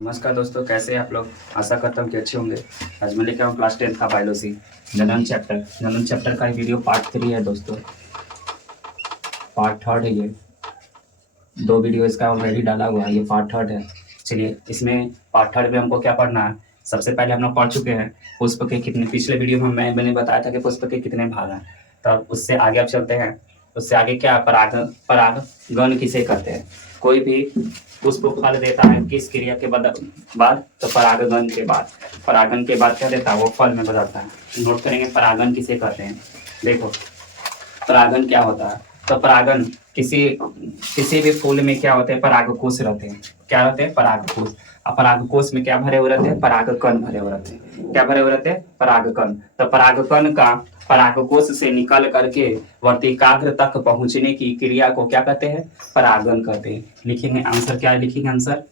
नमस्कार दोस्तों, कैसे हैं आप लोग। आशा करता हूँ कि अच्छे होंगे। आज मैं लेके आऊँ क्लास 10 का बायोलॉजी जनरल चैप्टर का वीडियो पार्ट 3 है दोस्तों। पार्ट 3 है ये। 2 वीडियो इसका ऑलरेडी डाला हुआ है, ये पार्ट 3 है। चलिए, इसमें पार्ट 3 में हमको क्या पढ़ना है। सबसे पहले हम लोग पढ़ चुके हैं पुष्प के कितने। पिछले वीडियो में मैंने बताया था कि पुष्प के कितने भाग हैं। तब उससे आगे अब चलते हैं। उससे आगे क्या, परागन किसे कहते हैं। कोई भी पुष्प फल देता है किस क्रिया के बाद, तो परागन के बाद। परागन के बाद क्या देता है, वो फल में बदलता है। नोट करेंगे परागन किसे कहते हैं। देखो, परागन क्या होता है। तो परागन किसी भी फूल में क्या होते हैं, परागकोश रहते हैं। क्या रहते हैं, परागकोश। और परागकोश में क्या भरे हुए रहते हैं, परागकण भरे हुए रहते हैं। क्या भरे हुए रहते हैं, परागकण। तो परागकण का परागकोश से निकल करके वर्तिकाग्र तक पहुंचने की क्रिया को क्या कहते हैं, परागन कहते हैं। लिखेंगे आंसर, क्या लिखेंगे आंसर,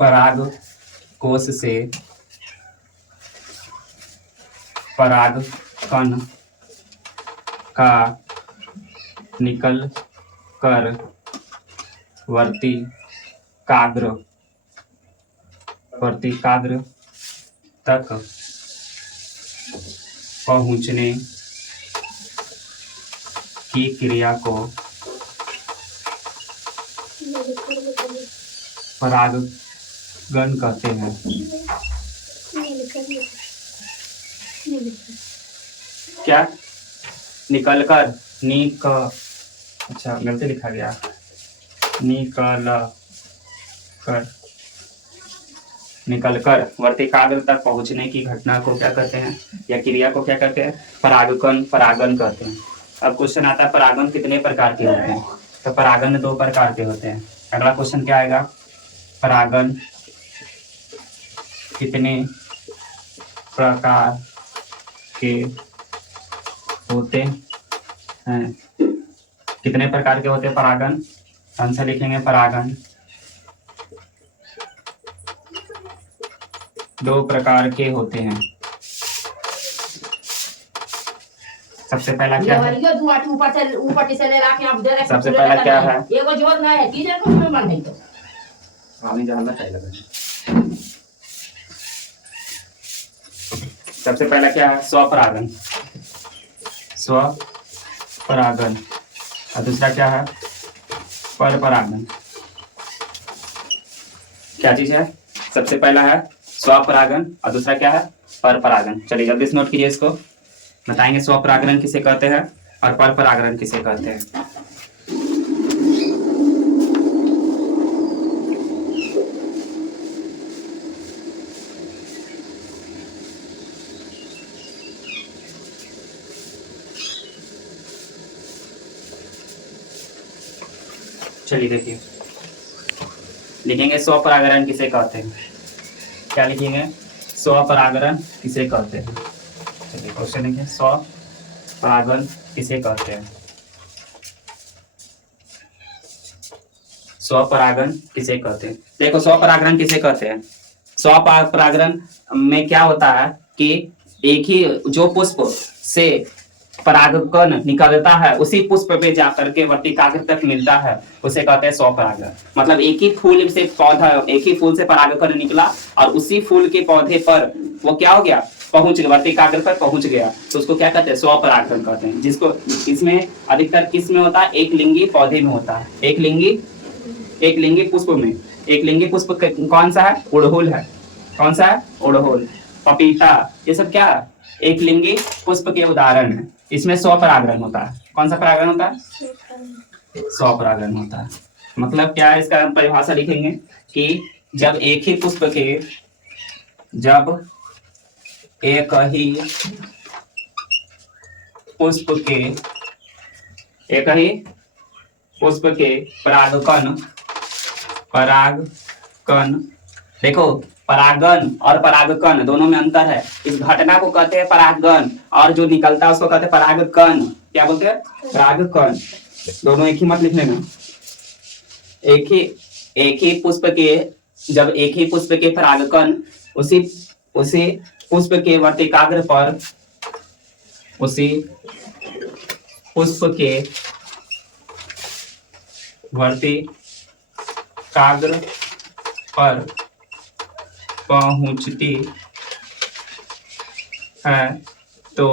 परागकोश से परागकण का निकल कर वर्तिकाग्र तक पहुंचने की क्रिया को परागन कहते हैं। क्या, निकलकर, अच्छा गलती लिखा गया, निकलकर वर्तिकाग्र तक पहुंचने की घटना को क्या कहते हैं, या क्रिया को क्या कहते हैं, परागन कहते हैं। अब क्वेश्चन आता है, परागन कितने प्रकार के होते हैं। तो परागन 2 प्रकार के होते हैं। अगला क्वेश्चन क्या आएगा, परागन कितने प्रकार के होते हैं। कितने प्रकार के होते हैं परागन, आंसर लिखेंगे परागन 2 प्रकार के होते हैं। सबसे पहला क्या है, सबसे पहला क्या है, सबसे पहला क्या है, स्वपरागन। और दूसरा क्या है, परपरागन। क्या चीज है, सबसे पहला है स्वपरागन और दूसरा क्या है, परपरागन। चलिए जल्दी से नोट कीजिए इसको। बताएंगे स्वपरागन किसे कहते हैं और परपरागन किसे कहते हैं। चलिए देखिए, लिखेंगे स्वपरागन किसे कहते हैं। क्या लिखेंगे, स्वपरागन किसे कहते हैं। चलिए क्वेश्चन लिखें, स्वपरागन किसे कहते हैं। स्वपरागन किसे कहते हैं। देखो, स्वपरागन किसे कहते हैं। स्वपरागन में क्या होता है कि एक ही जो पुष्प से परागकण निकलता है उसी पुष्प पे जाकर के वर्तिकाग्र तक मिलता है, उसे कहते हैं स्वपरागन। मतलब एक ही फूल से पौधा, एक ही फूल से परागकण निकला और उसी फूल के पौधे पर वो क्या हो गया, पहुंच गया, वर्तिकाग्र पर पहुंच गया, तो उसको क्या कहते हैं, स्वपरागन कहते हैं। जिसको इसमें अधिकतर किस में होता है, एक लिंगी पौधे में होता है। एक लिंगी पुष्प में, एक लिंगी पुष्प कौन सा है, उड़हुल है। कौन सा है, उड़हुल, पपीता, ये सब क्या है, एक लिंगी पुष्प के उदाहरण है। इसमें स्वपरागन होता है। कौन सा परागन होता है, स्वपरागन होता है। मतलब क्या है, इसका परिभाषा लिखेंगे कि जब एक ही पुष्प के परागकण, देखो परागन और परागकण दोनों में अंतर है। इस घटना को कहते हैं परागन और जो निकलता है उसको कहते हैं परागकण। क्या बोलते हैं, परागकण। दोनों एक ही मत लिखने में। एक ही पुष्प के, जब एक ही पुष्प के परागकण उसी पुष्प के वर्तिकाग्र पर, उसी पुष्प के वर्तिकाग्र पर पहुंचती है तो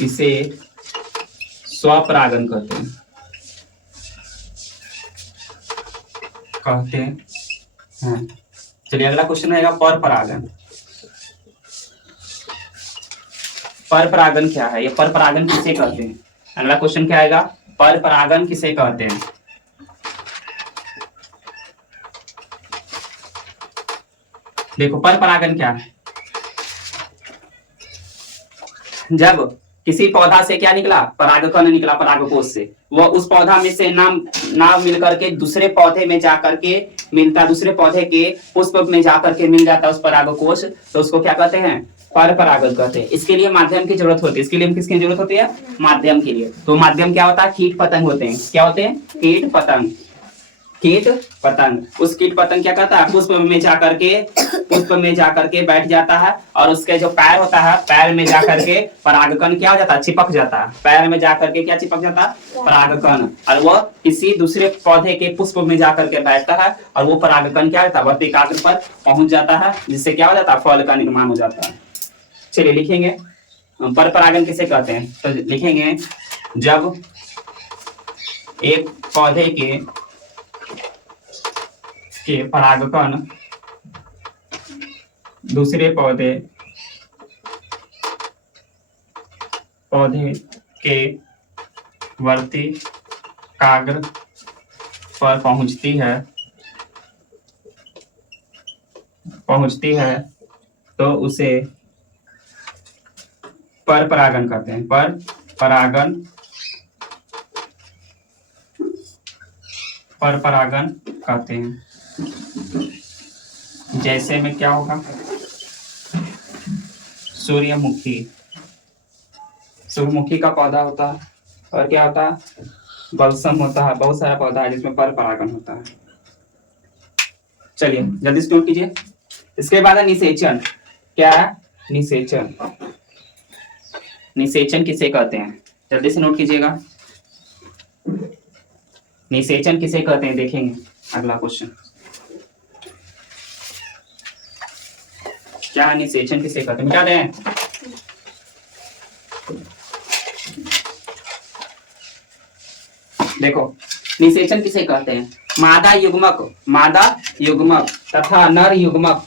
इसे स्वपरागन कहते हैं। चलिए अगला क्वेश्चन रहेगा पर परागन। पर परागन क्या है? ये पर परागन किसे कहते हैं? अगला क्वेश्चन क्या आएगा? पर परागन किसे कहते हैं? देखो पर परागन क्या है? जब किसी पौधा से क्या निकला? परागकण निकला परागकोश से, वह उस पौधा में से ना मिल करके दूसरे पौधे में जाकर के मिलता, दूसरे पौधे के पुष्प में जाकर के मिल जाता उस परागकोश, तो उसको क्या कहते हैं? पर परागन कहते हैं। इसके लिए माध्यम की जरूरत होती है। इसके लिए हम किसकी जरूरत होती है? माध्यम के लिए। तो माध्यम क्या होता है? कीट पतंग होते हैं। क्या होते हैं? कीट पतंग। कीट पतंग। उस कीट पतंग क्या करता है? पुष्प में जाकर के बैठ जाता है, और उसके जो पैर होता है, पैर में जाकर के परागकण क्या हो जाता है? चिपक जाता है। पैर में जाकर के क्या चिपक जाता है? परागकण। और वह किसी दूसरे पौधे के पुष्प में जाकर के बैठता है, और वो परागकण क्या होता है? वर्तिकाग्र पर पहुंच जाता है, जिससे क्या हो जाता है? फल का निर्माण हो जाता है। चलिए लिखेंगे पर परागन किसे कहते हैं। तो लिखेंगे जब एक पौधे के परागकण दूसरे पौधे के वर्तिकाग्र पर पहुंचती है तो उसे पर परागन कहते हैं। पर परागन कहते हैं। जैसे में क्या होगा? सूर्यमुखी का पौधा होता है, और क्या होता है? बलसम होता है। बहुत सारा पौधा है जिसमें पर परागन होता है। चलिए जल्दी से नोट कीजिए। इसके बाद है निषेचन। क्या है? निषेचन। निषेचन किसे कहते हैं? जल्दी से नोट कीजिएगा। निषेचन किसे कहते हैं देखेंगे अगला क्वेश्चन। क्या है निषेचन किसे कहते हैं? मिटा दें। देखो निषेचन किसे कहते हैं? मादा युग्मक तथा नर युग्मक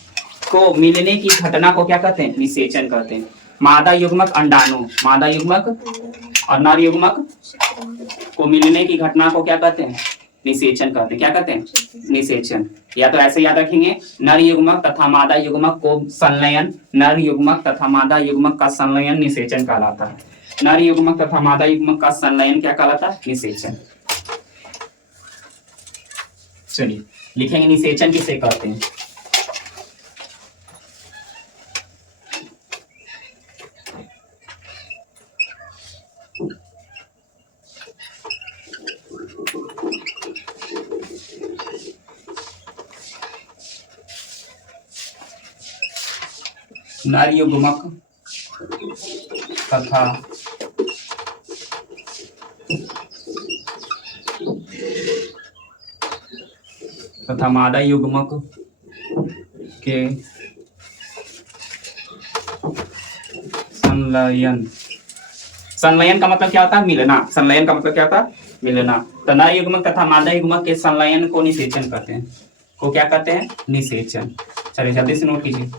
को मिलने की घटना को क्या कहते हैं? निषेचन कहते हैं। मादा युग्मक अंडाणु, मादा युग्मक और नर युग्मक को मिलने की घटना को क्या कहते हैं? निषेचन कहते हैं। क्या कहते हैं? निषेचन। या तो ऐसे याद रखेंगे, नर युग्मक तथा मादा युग्मक को संलयन, नर युग्मक तथा मादा युग्मक का संलयन निषेचन कहलाता है। नर युग्मक तथा मादा युग्मक का संलयन क्या कहलाता है? निषेचन। चलिए लिखेंगे निषेचन किसे कहते हैं। नर युग्मक तथा मादा युग्मक के संलयन। संलयन का मतलब क्या होता है? मिलना। संलयन का मतलब क्या होता है? मिलना। तो नर युग्मक तथा मादा युग्मक के संलयन को निषेचन कहते हैं। को क्या कहते हैं? निषेचन। चलिए जल्दी से नोट कीजिए।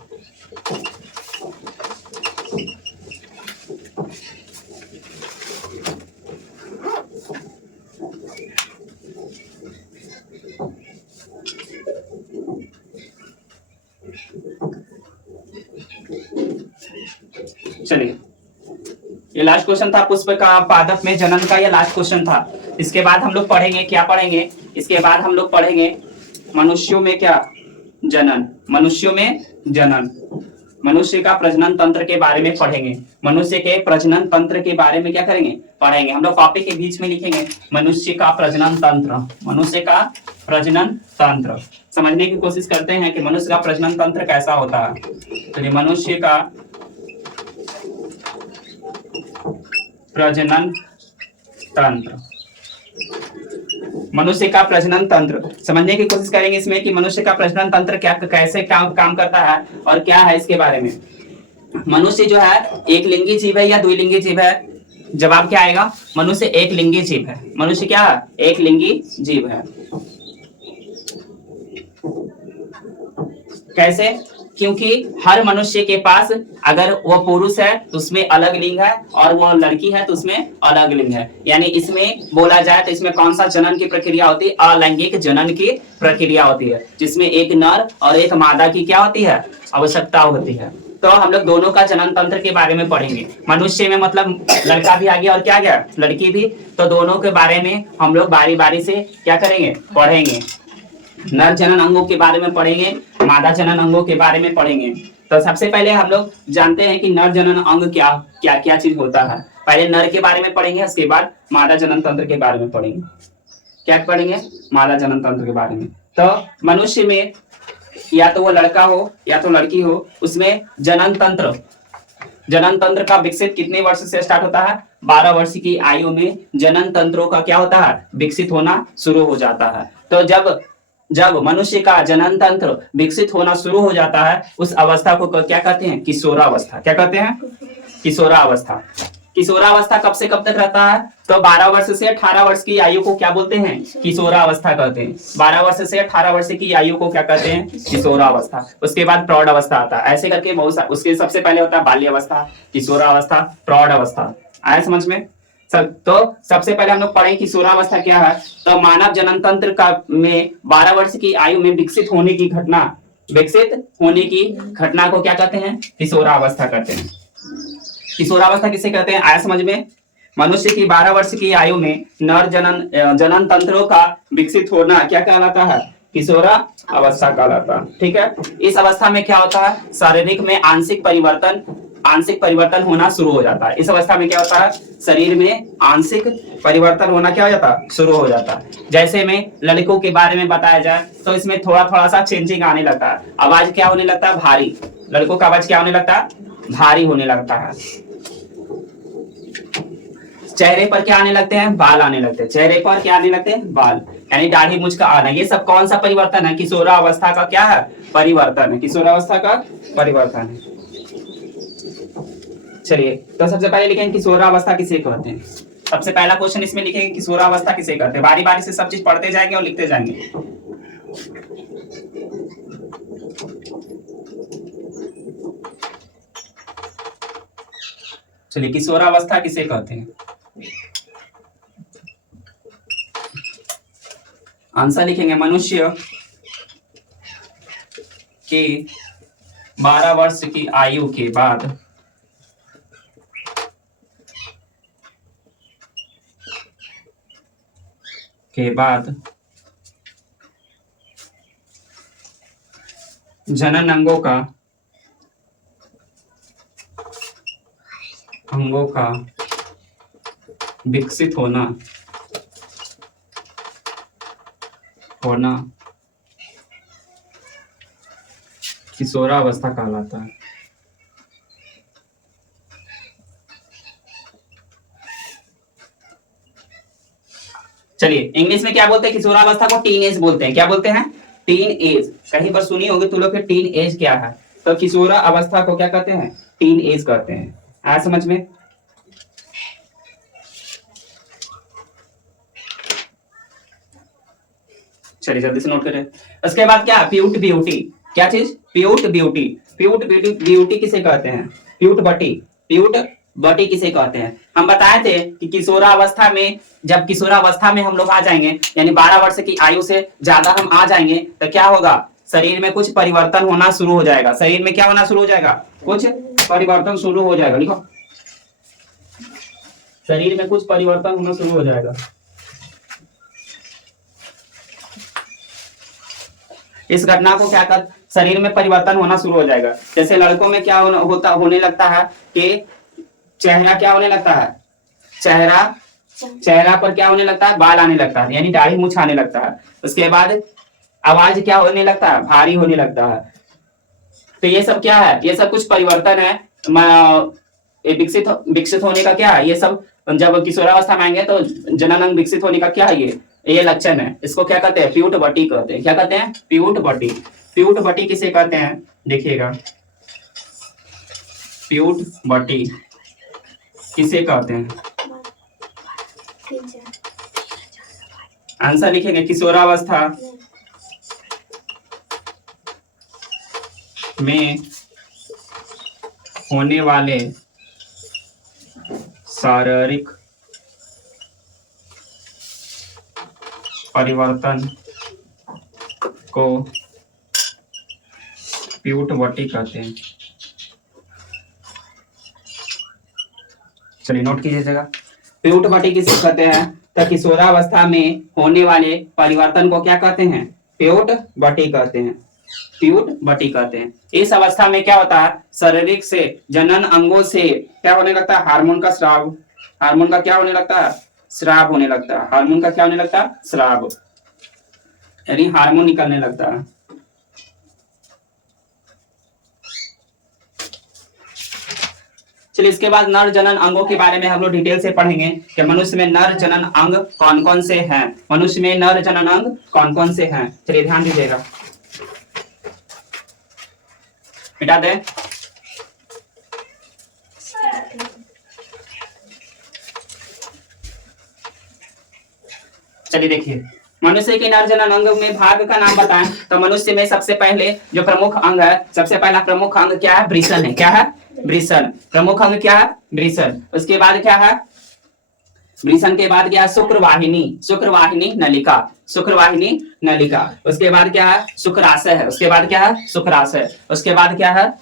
चलिए ये लास्ट क्वेश्चन था पुष्प का पादप में जनन का। ये लास्ट क्वेश्चन था। इसके बाद हम लोग पढ़ेंगे क्या पढ़ेंगे? इसके बाद हम लोग पढ़ेंगे मनुष्यों में क्या जनन। मनुष्यों में जनन, मनुष्य का प्रजनन तंत्र के बारे में पढ़ेंगे। मनुष्य के प्रजनन तंत्र के बारे में क्या करेंगे? पढ़ेंगे। हम लोग कॉपी के बीच में लिखेंगे मनुष्य का प्रजनन तंत्र। मनुष्य का प्रजनन तंत्र समझने की कोशिश करते हैं कि मनुष्य का प्रजनन तंत्र कैसा होता है। तो मनुष्य का प्रजनन तंत्र मनुष्य का प्रजनन तंत्र समझने की कोशिश करेंगे इसमें कि मनुष्य का प्रजनन तंत्र क्या कैसे काम करता है और क्या है इसके बारे में। मनुष्य जो है एक लिंगी जीव है या द्विलिंगी जीव है? जवाब क्या आएगा? मनुष्य एक लिंगी जीव है। मनुष्य क्या है? एक लिंगी जीव है। कैसे? क्योंकि हर मनुष्य के पास अगर वो पुरुष है तो उसमें अलग लिंग है और वो लड़की है तो उसमें अलग लिंग है। यानी इसमें बोला जाए तो इसमें कौन सा जनन की प्रक्रिया होती है? अलैंगिक जनन की प्रक्रिया होती है, जिसमें एक नर और एक मादा की क्या होती है? आवश्यकता होती है। तो हम लोग दोनों का जनन तंत्र के बारे में पढ़ेंगे। मनुष्य में मतलब लड़का भी आ गया और क्या गया? लड़की भी। तो दोनों के बारे में हम लोग बारी बारी से क्या करेंगे? पढ़ेंगे। नर जनन अंगों के बारे में पढ़ेंगे, मादा जनन अंगों के बारे में पढ़ेंगे। तो सबसे पहले हम लोग जानते हैं कि नर जनन अंग क्या क्या क्या चीज होता है। पहले नर के बारे में पढ़ेंगे, उसके बाद मादा जनन तंत्र के बारे में पढ़ेंगे। क्या पढ़ेंगे? मादा जनन तंत्र के बारे में। तो मनुष्य में या तो वो लड़का हो या तो लड़की हो, उसमें जनन तंत्र का विकसित कितने वर्ष से स्टार्ट होता है? 12 वर्ष की आयु में जनन तंत्रों का क्या होता है? विकसित होना शुरू हो जाता है। तो जब मनुष्य का जनन तंत्र विकसित होना शुरू हो जाता है, उस अवस्था को क्या कहते हैं? किशोरावस्था। क्या कहते हैं? किशोरावस्था। किशोरावस्था कब से कब तक रहता है? तो 12 वर्ष से 18 वर्ष की आयु को क्या बोलते हैं? किशोरावस्था कहते हैं। 12 वर्ष से 18 वर्ष की आयु को क्या कहते हैं? किशोरावस्था। उसके बाद प्रौढ़ अवस्था आता है। ऐसे करके बहुत उसके सबसे पहले होता है बाल्यावस्था, किशोरावस्था, प्रौढ़ अवस्था। आया समझ में? तो सबसे पहले हम लोग पढ़े किशोरावस्था क्या है। तो मानव जनन तंत्र का में 12 वर्ष की आयु में विकसित होने की घटना को क्या कहते हैं? किशोरावस्था कहते हैं। किशोरावस्था किसे कहते हैं? आया समझ में? मनुष्य की 12 वर्ष की आयु में नर जनन तंत्रों का विकसित होना क्या कहलाता है? किशोरावस्था कहलाता है। ठीक है। इस अवस्था में क्या होता है? शारीरिक में आंशिक परिवर्तन होना शुरू हो जाता है। इस अवस्था में क्या होता है? शरीर में आंशिक परिवर्तन होना क्या हो जाता है? शुरू हो जाता है। जैसे में लड़कों के बारे में बताया जाए तो इसमें थोड़ा सा चेंजिंग आने लगता है। आवाज क्या होने लगता है? भारी। लड़कों का आवाज क्या होने लगता है? भारी होने लगता है। चेहरे पर क्या आने लगते हैं? बाल आने लगते हैं। चेहरे पर क्या आने लगते हैं? बाल, यानी दाढ़ी मूंछ का आना। ये सब कौन सा परिवर्तन है? किशोरावस्था का क्या है? परिवर्तन है। किशोरावस्था का परिवर्तन है। चलिए, तो सबसे पहले लिखेंगे किशोरावस्था किसे कहते हैं। सबसे पहला क्वेश्चन इसमें लिखेंगे किशोरावस्था किसे कहते हैं। बारी बारी से सब चीज पढ़ते जाएंगे और लिखते जाएंगे। चलिए, किशोरावस्था किसे कहते हैं? आंसर लिखेंगे मनुष्य के 12 वर्ष की आयु के बाद जनन अंगों का विकसित होना किशोरावस्था कहलाता है। चलिए, इंग्लिश में क्या बोलते हैं? किशोरावस्था को टीन एज बोलते हैं। क्या बोलते हैं? Teen age. कहीं पर सुनी होगी तो लोग फिर टीन एज क्या है? तो किशोरावस्था को क्या कहते हैं? टीन एज कहते हैं। आया समझ में? चलिए जल्दी से नोट करें। उसके बाद क्या? प्यूट ब्यूटी। क्या चीज? प्यूट ब्यूटी। प्यूट ब्यूटी किसे कहते हैं? प्यूट बटी किसे कहते हैं? हम बताए थे कि किशोरावस्था में, जब किशोरावस्था में हम लोग आ जाएंगे, यानी 12 वर्ष की आयु से ज्यादा हम आ जाएंगे, तो क्या होगा? शरीर में कुछ परिवर्तन होना शुरू हो जाएगा। शरीर में क्या होना शुरू हो जाएगा? कुछ परिवर्तन शुरू हो जाएगा। लिखो, शरीर में कुछ परिवर्तन होना शुरू हो जाएगा। इस घटना को क्या कहते? शरीर में परिवर्तन होना शुरू हो जाएगा। जैसे लड़कों में क्या होने लगता है कि चेहरा क्या होने लगता है? चेहरा पर क्या होने लगता है? बाल आने लगता है, यानी दाढ़ी मूंछ आने लगता है। उसके बाद आवाज क्या होने लगता है? भारी होने लगता है। तो ये सब क्या है? ये सब कुछ परिवर्तन है। विकसित होने का क्या है? ये सब जब किशोरावस्था में आएंगे तो जनन अंग विकसित होने का क्या है? ये लक्षण है, इसको क्या कहते हैं, पीयूट बटी कहते हैं। क्या कहते हैं, पीयूट बटी। पीयूट बटी किसे कहते हैं, देखिएगा, पीयूट बटी किसे कहते हैं, आंसर लिखेंगे, किशोरावस्था में होने वाले शारीरिक परिवर्तन को पीयूटवटी कहते हैं। चलिए नोट कीजिए जगह, पीयूटवटी किसे कहते हैं, तो किशोरावस्था में होने वाले परिवर्तन को क्या कहते हैं, पीयूटवटी कहते हैं। पीयूटवटी कहते हैं। इस अवस्था में क्या होता है, शारीरिक से जनन अंगों से क्या होने लगता है, हार्मोन का स्राव। हार्मोन का क्या होने लगता है, स्राव होने लगता है। हार्मोन का क्या होने लगता है, स्राव, यानी हार्मोन निकलने लगता है। चलिए इसके बाद नर जनन अंगों के बारे में हम लोग डिटेल से पढ़ेंगे कि मनुष्य में नर जनन अंग कौन कौन से हैं। मनुष्य में नर जनन अंग कौन कौन से हैं, चलिए ध्यान दीजिएगा, मिटा दें। चलिए देखिए, मनुष्य के नर जनन अंग में भाग का नाम बताएं, तो मनुष्य में सबसे पहले जो प्रमुख अंग है, सबसे पहला प्रमुख अंग क्या है, वृषण है। क्या है, वृषण। प्रमुख अंग क्या है, वृषण। उसके बाद क्या है, वृषण के बाद क्या है, शुक्रवाहिनी। शुक्रवाहिनी नलिका, शुक्रवाहिनी नलिका। उसके बाद क्या है, शुक्राशय है। उसके बाद क्या है, शुक्राशय। उसके बाद क्या है,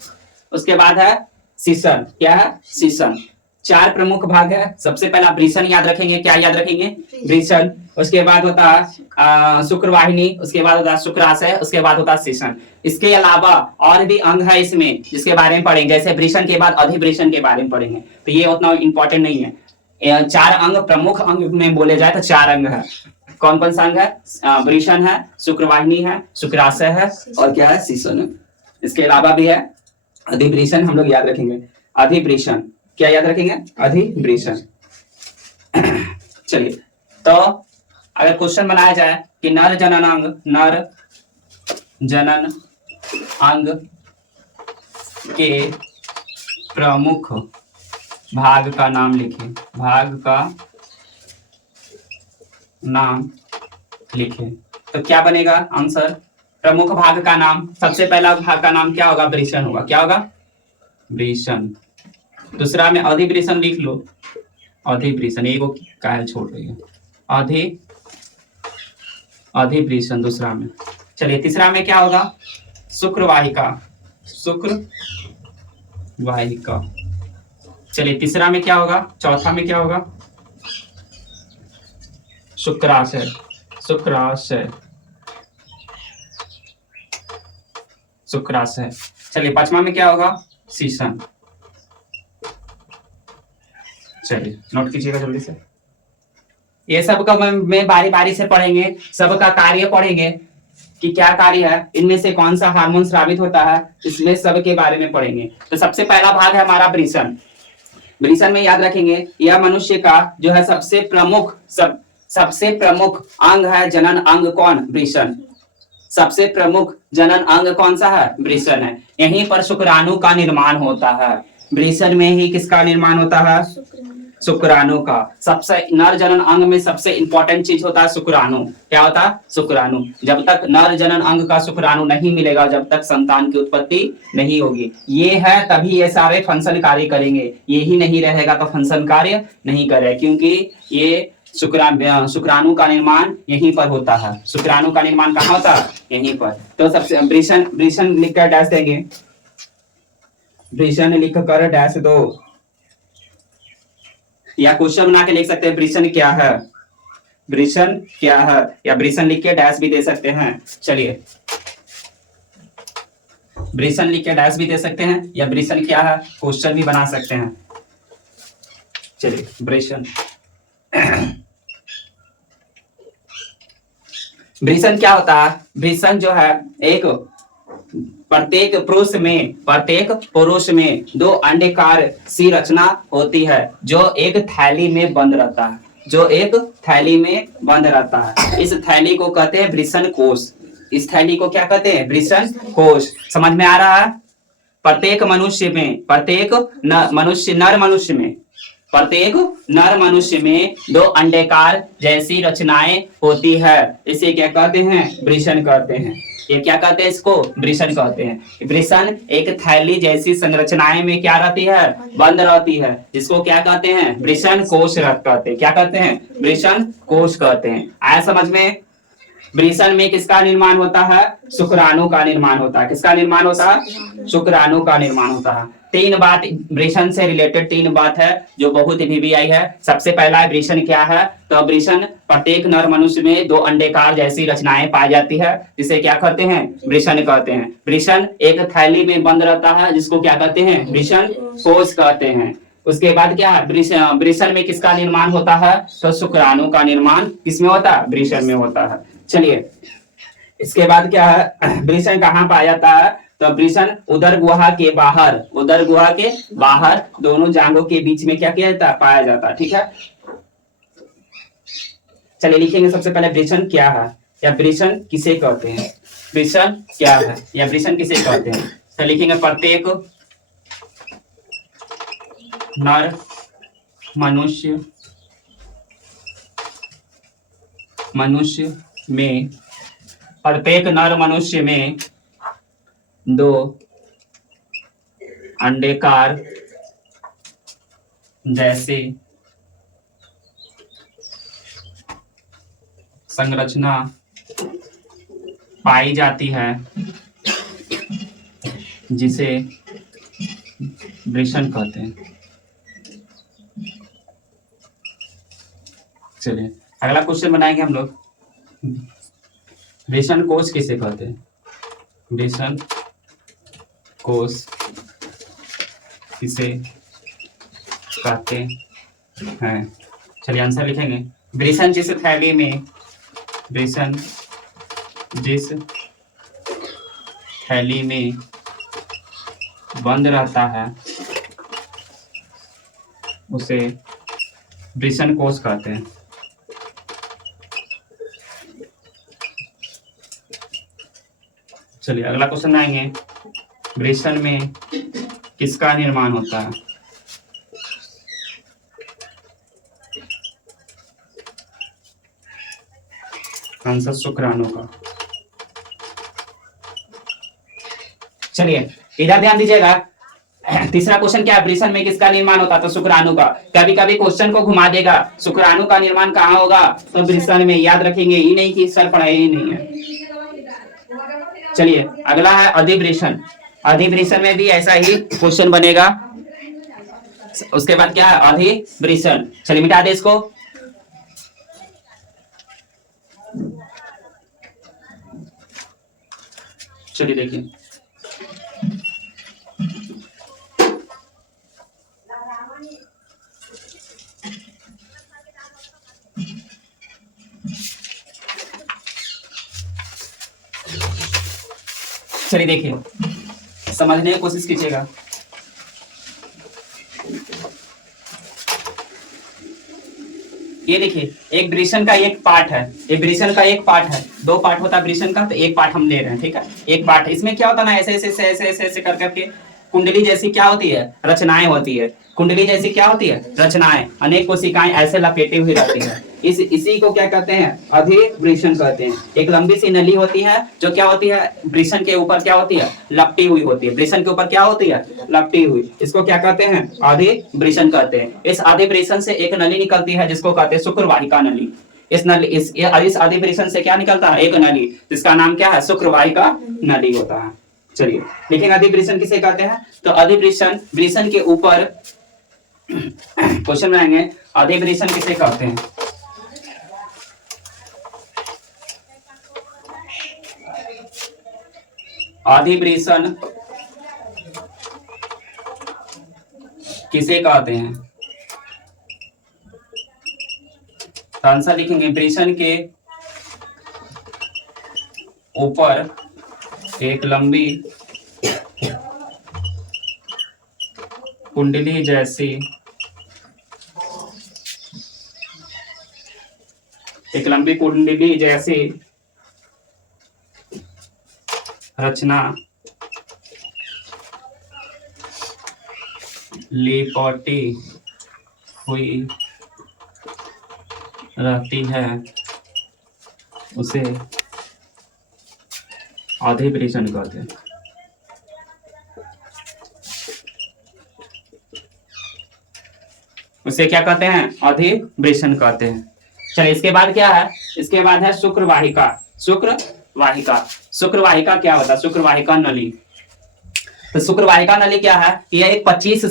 उसके बाद है शीशन। क्या है, शीशन। चार प्रमुख भाग है। सबसे पहला वृषण याद रखेंगे, क्या याद रखेंगे, वृषण। उसके बाद होता है शुक्रवाहिनी, उसके बाद होता है शुक्राशय, उसके बाद होता है शीशन। इसके अलावा और भी अंग है इसमें जिसके बारे में पढ़ेंगे, जैसे वृषण के बाद अधिवृषण के बारे में पढ़ेंगे, तो ये उतना इंपॉर्टेंट नहीं है। चार अंग प्रमुख अंग में बोले जाए तो चार अंग है। कौन कौन सा अंग है, वृषण है, शुक्रवाहिनी है, शुक्राशय है, और क्या है, शीशन है। इसके अलावा भी है अधिवृषण, हम लोग याद रखेंगे, अधिवृषण। क्या याद रखेंगे, अधिवृषण। चलिए, तो अगर क्वेश्चन बनाया जाए कि नर जनन अंग, नर जनन अंग के प्रमुख भाग का नाम लिखें, भाग का नाम लिखें, तो क्या बनेगा आंसर, प्रमुख भाग का नाम, सबसे पहला भाग का नाम क्या होगा, वृषण होगा। क्या होगा, वृषण। दूसरा में अधिवृषण लिख लो, अधिवृषण, एक कायल छोड़ रही है, अधिवृषण दूसरा में। चलिए तीसरा में क्या होगा, शुक्रवाहिका, शुक्रवाहिका। चलिए तीसरा में क्या होगा, चौथा में क्या होगा, शुक्राशय, शुक्राशय, शुक्राशय। चलिए पांचवा में क्या होगा, शीशन। चलिए नोट कीजिएगा जल्दी से, ये सब का मैं बारी बारी से पढ़ेंगे, सबका कार्य पढ़ेंगे कि क्या कार्य है, इनमें से कौन सा हार्मोन स्रावित होता है, इसमें सब के बारे में पढ़ेंगे। तो सबसे पहला भाग है हमारा वृषण। वृषण में याद रखेंगे, यह मनुष्य का जो है सबसे प्रमुख अंग है, जनन अंग कौन, वृषण। सबसे प्रमुख जनन अंग कौन सा है, वृषण है। यहीं पर शुक्राणु का निर्माण होता है, वृषण में ही किसका निर्माण होता है, शुक्राणु का। सबसे नर जनन अंग में सबसे इंपॉर्टेंट चीज होता है शुक्राणु। क्या होता है, शुक्राणु। जब तक नर जनन अंग का शुक्राणु नहीं मिलेगा, जब तक संतान की उत्पत्ति नहीं होगी। ये है तभी ये सारे फंक्शन कार्य करेंगे, ये ही नहीं रहेगा तो फंक्शन कार्य नहीं करे, क्योंकि ये शुक्राणु का निर्माण यहीं पर होता है। शुक्राणु का निर्माण कहाँ होता है, यहीं पर। तो सबसे वृषण लिखकर डैश देंगे, वृषण लिखकर डैश दो, या क्वेश्चन बना के लिख सकते हैं वृषण क्या है, वृषण क्या है, या वृषण लिख के डैश भी दे सकते हैं। चलिए वृषण लिख के डैश भी दे सकते हैं, या वृषण क्या है क्वेश्चन भी बना सकते हैं। चलिए वृषण, वृषण क्या होता है, वृषण जो है एक प्रत्येक पुरुष में दो अंडाकार सी रचना होती है जो एक थैली में बंद रहता है। जो एक थैली में बंद रहता है। इस थैली को कहते हैं वृषण कोश। इस थैली को क्या कहते हैं? वृषण कोश। समझ में आ रहा है? प्रत्येक मनुष्य में, प्रत्येक मनुष्य, नर मनुष्य में, प्रत्येक नर मनुष्य में 2 अंडाकार जैसी रचनाएं होती है। इसे क्या कहते हैं? वृषण कहते हैं। ये क्या कहते हैं? इसको वृषण कहते हैं। वृषण एक थैली जैसी संरचनाएं में क्या रहती है? बंद रहती है, जिसको क्या कहते हैं? वृषण कोश कहते हैं। क्या कहते हैं? वृषण कोश कहते हैं। आया समझ में? वृषण में किसका निर्माण होता है? शुक्राणु का निर्माण होता है। किसका निर्माण होता है? शुक्राणु का निर्माण होता है। 3 बात वृषण से रिलेटेड, 3 बात है जो बहुत वीवीआई है। सबसे पहला है वृषण क्या है? तो वृषण प्रत्येक नर मनुष्य में 2 अंडाकार जैसी रचनाएं पाई जाती है, जिसे क्या कहते हैं? वृषण कहते हैं। वृषण एक थैली में बंद रहता है, जिसको क्या कहते हैं? वृषण कोश कहते हैं। उसके बाद क्या है? वृषण में किसका निर्माण होता है? तो शुक्राणु का निर्माण किसमें होता है? वृषण में होता है। चलिए, इसके बाद क्या है? वृषण कहाँ पाया जाता है? तो वृषण उदर गुहा के बाहर, उदर गुहा के बाहर दोनों जांघों के बीच में क्या किया जाता है? पाया जाता है। ठीक है, चलिए लिखेंगे सबसे पहले वृषण क्या है या वृषण किसे कहते हैं। वृषण क्या है या वृषण किसे कहते हैं? तो लिखेंगे प्रत्येक नर मनुष्य में, प्रत्येक नर मनुष्य में 2 अंडाकार जैसे संरचना पाई जाती है, जिसे वृषण कहते हैं। चलिए अगला क्वेश्चन बनाएंगे हम लोग। वृषण कोश किसे कहते हैं? वृषण कोश किसे कहते हैं? चलिए आंसर लिखेंगे। वृषण जिस थैली में, वृषण जिस थैली में बंद रहता है, उसे वृषण कोश कहते हैं। चलिए अगला क्वेश्चन आएंगे। वृषण में किसका निर्माण होता है? आंसर शुक्राणु का। चलिए इधर ध्यान दीजिएगा। तीसरा क्वेश्चन क्या है? वृषण में किसका निर्माण होता है? तो शुक्राणु का। कभी कभी क्वेश्चन को घुमा देगा, शुक्राणु का निर्माण कहाँ होगा? तो वृषण में। याद रखेंगे, ये नहीं कि सर पढ़ाई ही नहीं है। चलिए अगला है अधिवृषण। अधिवृषण में भी ऐसा ही क्वेश्चन बनेगा। उसके बाद क्या है? अधिवृषण। चलिए मिटा दे इसको। चलिए देखिए, चलिए देखिए समझने की कोशिश कीजिएगा। ये देखिए एक वृषण का एक पार्ट है, ये वृषण का एक पार्ट है। 2 पार्ट होता है वृषण का, तो एक पार्ट हम ले रहे हैं। ठीक है, एक पार्ट। इसमें क्या होता है ना, ऐसे ऐसे ऐसे ऐसे ऐसे ऐसे कर करके कुंडली जैसी क्या होती है? रचनाएं होती है। कुंडली जैसी क्या होती है? रचनाएं। अनेक कोशिकाएं ऐसे लपेटी हुई रहती है। इसी को क्या कहते हैं? अधिवृषण कहते हैं। एक लंबी सी नली होती है जो क्या होती है? वृषण के ऊपर क्या होती है? लपटी हुई होती है। वृषण के ऊपर क्या होती है? लपटी हुई। इसको क्या कहते हैं? अधिवृषण कहते हैं। इस अधिवृषण से एक नली निकलती है, जिसको कहते हैं शुक्रवाहिका नली। इस नली, इस अधिवृषण से क्या निकलता है? एक नली, जिसका नाम क्या है? शुक्रवाहिका नली होता है। चलिए लेकिन अधिवृषण किसे कहते हैं? तो अधिवृषण, वृषण के ऊपर क्वेश्चन बनाएंगे। अधिवृषण किसे कहते हैं? अधिवृषण किसे कहते हैं? आंसर लिखेंगे। वृषण के ऊपर एक लंबी कुंडली जैसी एक लंबी कुंडली जैसी रचना लिपटी हुई रहती है उसे अधिवृषण कहते हैं। उसे क्या कहते हैं? अधिवृषण कहते हैं। चलिए इसके बाद क्या है? इसके बाद है शुक्रवाहिका। शुक्रवाहिका, शुक्रवाहिका क्या होता है? शुक्रवाहिका नली। तो शुक्रवाहिका नली क्या है? यह एक 25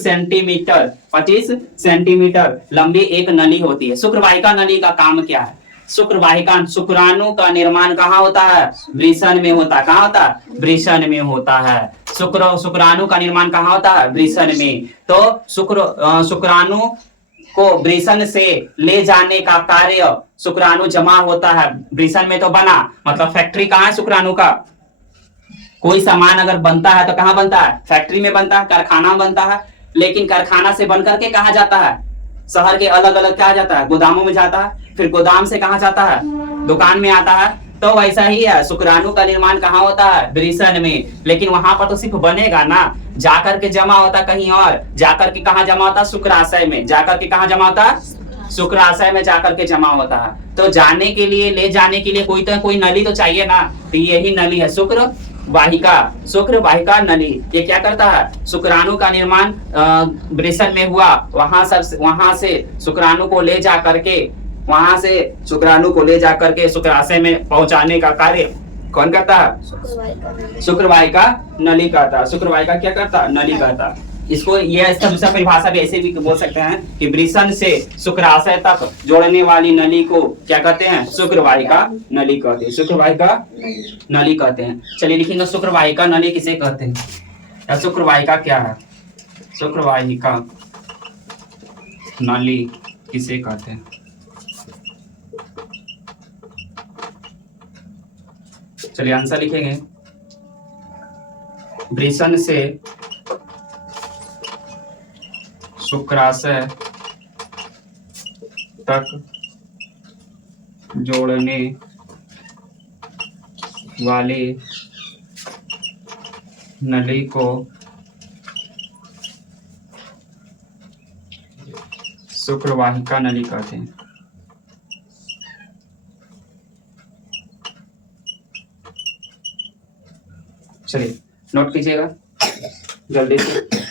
सेंटीमीटर लंबी एक नली होती है। शुक्रवाहिका नली का काम क्या है? शुक्रवाहिका, शुक्राणु का निर्माण कहाँ होता है? वृषण में होता है। कहाँ होता है? वृषण में होता है। शुक्राणु का निर्माण कहाँ होता है? वृषण में। तो शुक्राणु को वृषण से ले जाने का कार्य, शुक्राणु जमा होता है वृषण में तो बना, मतलब फैक्ट्री कहाँ है शुक्राणु का? कोई सामान अगर बनता है तो कहाँ बनता है? फैक्ट्री में बनता है, कारखाना बनता है। लेकिन कारखाना से बन करके कहाँ जाता है? शहर के अलग अलग क्या जाता है? गोदामों में जाता है। फिर गोदाम से कहाँ जाता है? दुकान में आता है। तो वैसा ही है, शुक्राणु का निर्माण कहाँ होता है? वृषण में। लेकिन वहां पर तो सिर्फ बनेगा ना, जाकर के जमा होता कहीं और। जाकर के कहाँ जमा होता? शुक्राशय में। जाकर के कहाँ जमा होता? शुक्राशय में जाकर के जमा होता है। तो जाने के लिए, ले जाने के लिए कोई नली तो चाहिए ना। तो यही नली है शुक्रवाहिका। शुक्रवाहिका नली ये क्या करता है? शुक्राणु का निर्माण वृषण में हुआ, वहां से शुक्राणु को ले जा करके, वहां से शुक्राणु को ले जा करके शुक्राशय में पहुंचाने का कार्य कौन करता है? शुक्रवाहिका नली करता है। शुक्रवाहिका क्या करता? नली करता। इसको ये इसका दूसरा परिभाषा भी ऐसे भी बोल सकते हैं कि वृषण से शुक्राशय तक जोड़ने वाली नली को क्या कहते हैं? शुक्रवाहिका नली कहते हैं। शुक्रवाहिका नली कहते हैं। चलिए लिखेंगे शुक्रवाहिका नली किसे कहते हैं, या शुक्रवाहिका क्या है? शुक्रवाहिका नली किसे कहते हैं? चलिए आंसर लिखेंगे, वृषण से शुक्राशय तक जोड़ने वाली नली को शुक्रवाहिका नली कहते हैं। चलिए नोट कीजिएगा जल्दी से।